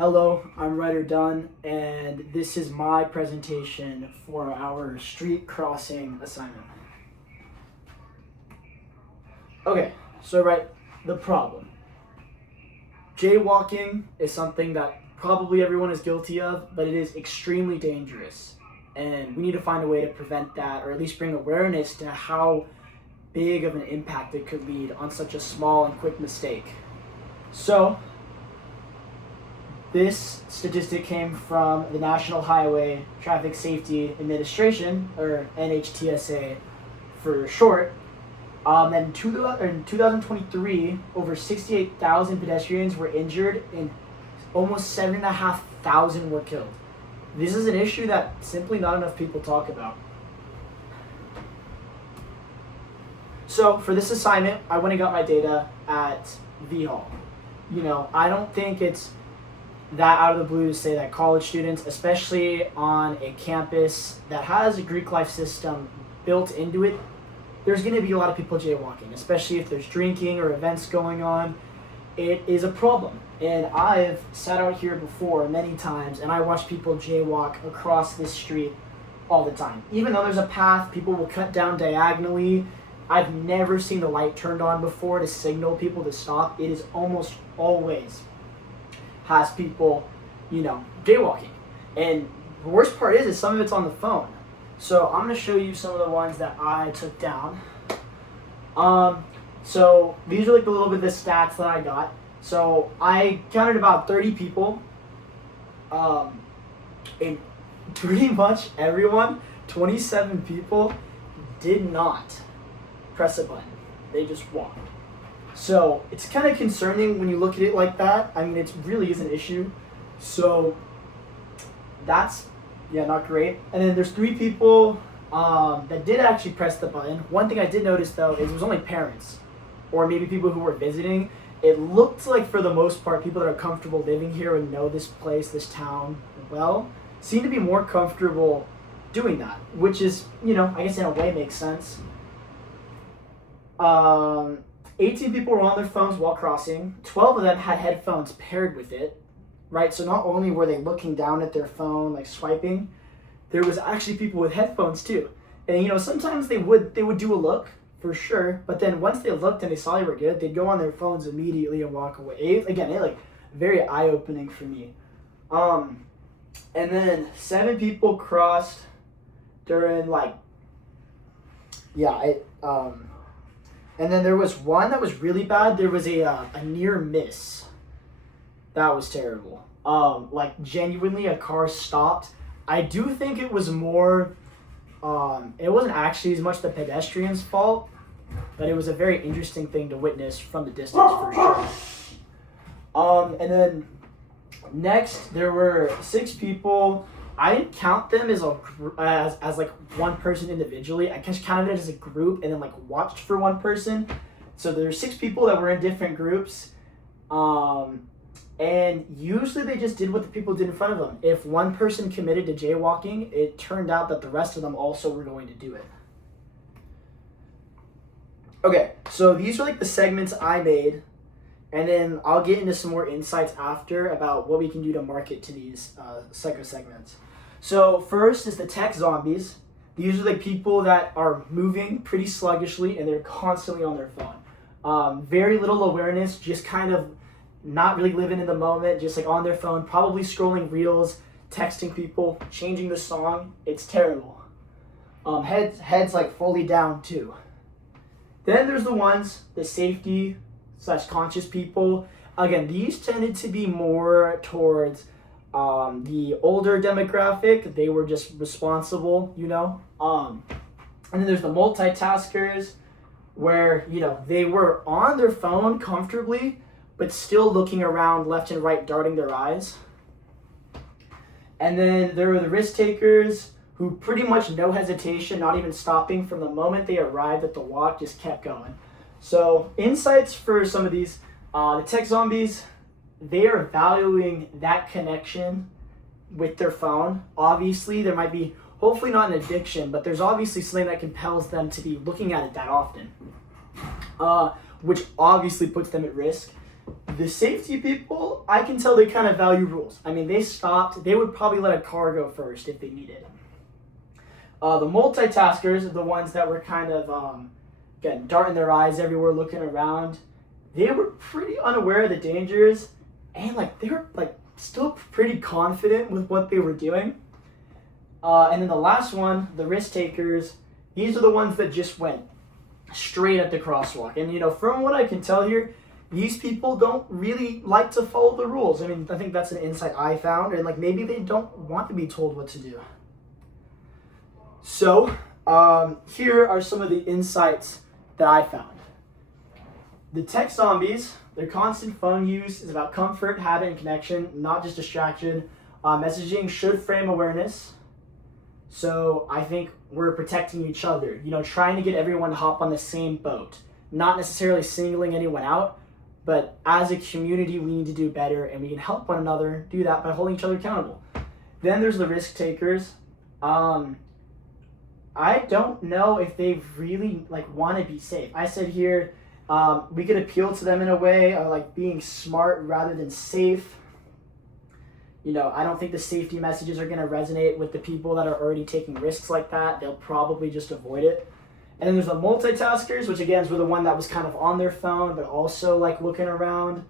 Hello, I'm Ryder Dunn, and this is my presentation for our street crossing assignment. Okay, the problem. Jaywalking is something that probably everyone is guilty of, but it is extremely dangerous. And we need to find a way to prevent that, or at least bring awareness to how big of an impact it could lead on such a small and quick mistake. So, this statistic came from the National Highway Traffic Safety Administration, or NHTSA for short. And in 2023, over 68,000 pedestrians were injured and almost 7,500 were killed. This is an issue that simply not enough people talk about. So for this assignment, I went and got my data at V-Hall. I don't think it's that out of the blue to say that college students, especially on a campus that has a Greek life system built into it, there's going to be a lot of people jaywalking, especially if there's drinking or events going on. It is a problem. And I've sat out here before many times and I watch people jaywalk across this street all the time. Even though there's a path, people will cut down diagonally. I've never seen the light turned on before to signal people to stop. It is almost always has people, jaywalking. And the worst part is some of it's on the phone. So I'm going to show you some of the ones that I took down. So these are the little bit of the stats that I got. So I counted about 30 people. And pretty much everyone, 27 people, did not press a button. They just walked. So it's kind of concerning when you look at it like that. I mean, it really is an issue. So that's, not great. And then there's 3 people that did actually press the button. One thing I did notice, though, is it was only parents or maybe people who were visiting. It looked like, for the most part, people that are comfortable living here and know this place, this town well, seem to be more comfortable doing that, which is, I guess in a way makes sense. 18 people were on their phones while crossing. 12 of them had headphones paired with it, right? So not only were they looking down at their phone, swiping, there was actually people with headphones too. And sometimes they would do a look for sure, but then once they looked and they saw you were good, they'd go on their phones immediately and walk away. It very eye-opening for me. And then 7 people crossed during and then there was one that was really bad. There was a near miss. That was terrible. Genuinely a car stopped. I do think it was more, it wasn't actually as much the pedestrian's fault, but it was a very interesting thing to witness from the distance for sure. And then next there were 6 people. I didn't count them as one person individually. I just counted it as a group and then watched for one person. So there were 6 people that were in different groups. And usually they just did what the people did in front of them. If one person committed to jaywalking, it turned out that the rest of them also were going to do it. Okay, so these are the segments I made. And then I'll get into some more insights after about what we can do to market to these psycho segments. So first is the tech zombies. These are people that are moving pretty sluggishly and they're constantly on their phone. Very little awareness, just kind of not really living in the moment, just on their phone, probably scrolling reels, texting people, changing the song. It's terrible. Heads fully down too. Then there's the safety / conscious people. Again, these tended to be more towards the older demographic. They were just responsible, And then there's the multitaskers where, they were on their phone comfortably, but still looking around left and right, darting their eyes. And then there were the risk takers who pretty much no hesitation, not even stopping from the moment they arrived at the walk, just kept going. So insights for some of these, the tech zombies, they are valuing that connection with their phone. Obviously, there might be, hopefully not an addiction, but there's obviously something that compels them to be looking at it that often, which obviously puts them at risk. The safety people, I can tell they kind of value rules. I mean, they stopped. They would probably let a car go first if they needed. The multitaskers are the ones that were kind of, again, darting their eyes everywhere, looking around. They were pretty unaware of the dangers, and like they were like still pretty confident with what they were doing. And then the last one, the risk takers, these are the ones that just went straight at the crosswalk. And from what I can tell here, these people don't really like to follow the rules. I mean, I think that's an insight I found, and like maybe they don't want to be told what to do. So here are some of the insights that I found. The tech zombies, their constant phone use is about comfort, habit, and connection, not just distraction. Messaging should frame awareness. So I think we're protecting each other, trying to get everyone to hop on the same boat, not necessarily singling anyone out, but as a community, we need to do better, and we can help one another do that by holding each other accountable. Then there's the risk takers. I don't know if they really want to be safe. I said here, we could appeal to them in a way of being smart rather than safe. I don't think the safety messages are going to resonate with the people that are already taking risks like that. They'll probably just avoid it. And then there's the multitaskers, which again were the one that was kind of on their phone, but also looking around.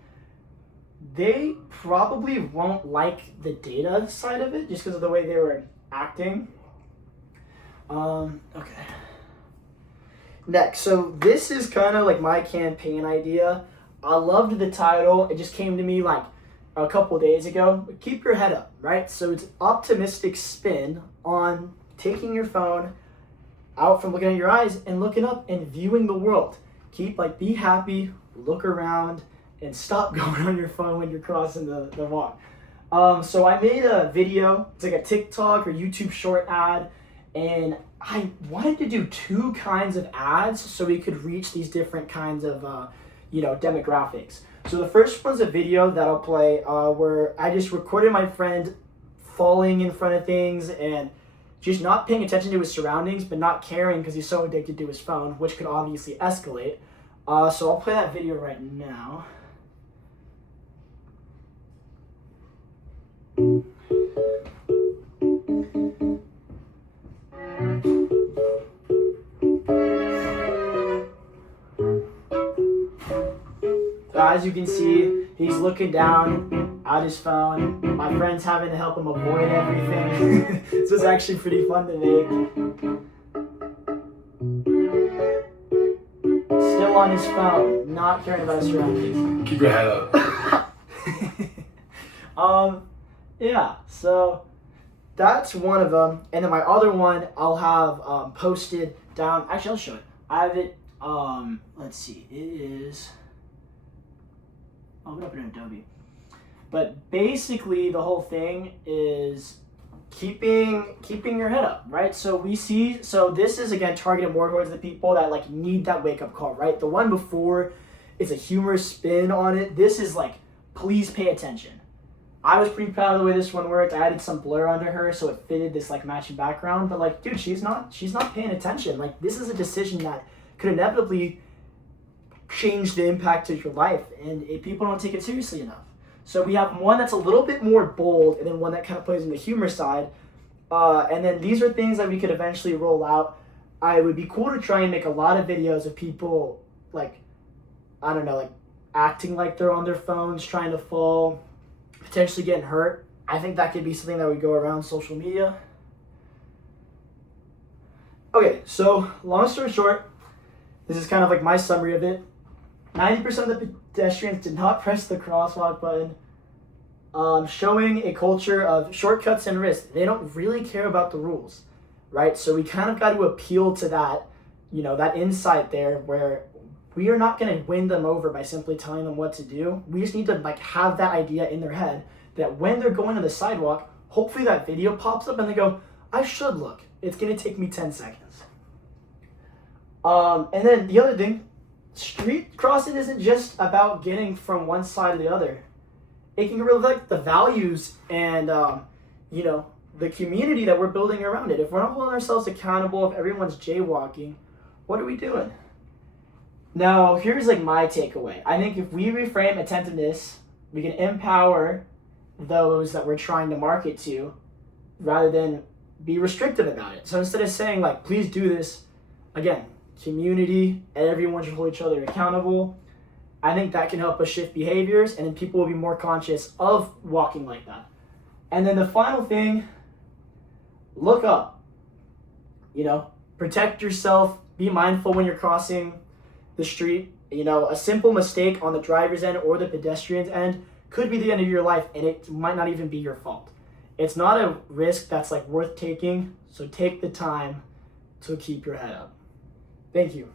They probably won't like the data side of it just because of the way they were acting. Okay. Next, so this is kind of my campaign idea. I loved the title. It just came to me a couple days ago. Keep your head up, right? So it's an optimistic spin on taking your phone out from looking at your eyes and looking up and viewing the world. Keep be happy, look around, and stop going on your phone when you're crossing the walk. So I made a video. It's a TikTok or YouTube short ad, and I wanted to do 2 kinds of ads so we could reach these different kinds of demographics. So the first one's a video that I'll play where I just recorded my friend falling in front of things and just not paying attention to his surroundings, but not caring because he's so addicted to his phone, which could obviously escalate. So I'll play that video right now. As you can see, he's looking down at his phone. My friend's having to help him avoid everything. This was actually pretty fun to make. Still on his phone, not caring about his surroundings. Keep your head up. Yeah, so that's one of them. And then my other one I'll have posted down. Actually, I'll show it. I have it, let's see, it is... I'll open up in Adobe. But basically the whole thing is keeping your head up, right? So this is again targeted more towards the people that need that wake up call, right? The one before, it's a humorous spin on it. This is please pay attention. I was pretty proud of the way this one worked. I added some blur under her so it fitted this matching background, but dude, she's not paying attention. This is a decision that could inevitably change the impact of your life, and people don't take it seriously enough. So we have one that's a little bit more bold, and then one that kind of plays in the humor side. And then these are things that we could eventually roll out. I would be cool to try and make a lot of videos of people acting like they're on their phones, trying to fall, potentially getting hurt. I think that could be something that would go around social media. Okay, so long story short, this is kind of my summary of it. 90% of the pedestrians did not press the crosswalk button, showing a culture of shortcuts and risk. They don't really care about the rules, right? So we kind of got to appeal to that, that insight there where we are not going to win them over by simply telling them what to do. We just need to have that idea in their head that when they're going on the sidewalk, hopefully that video pops up and they go, I should look. It's going to take me 10 seconds. And then the other thing, street crossing isn't just about getting from one side to the other. It can reflect the values and, the community that we're building around it. If we're not holding ourselves accountable, if everyone's jaywalking, what are we doing? Now, here's like my takeaway. I think if we reframe attentiveness, we can empower those that we're trying to market to rather than be restrictive about it. So instead of saying like, please do this, again, community, everyone should hold each other accountable. I think that can help us shift behaviors, and then people will be more conscious of walking like that. And then the final thing, look up. Protect yourself, be mindful when you're crossing the street. A simple mistake on the driver's end or the pedestrian's end could be the end of your life, and it might not even be your fault. It's not a risk that's like worth taking, so take the time to keep your head up. Thank you.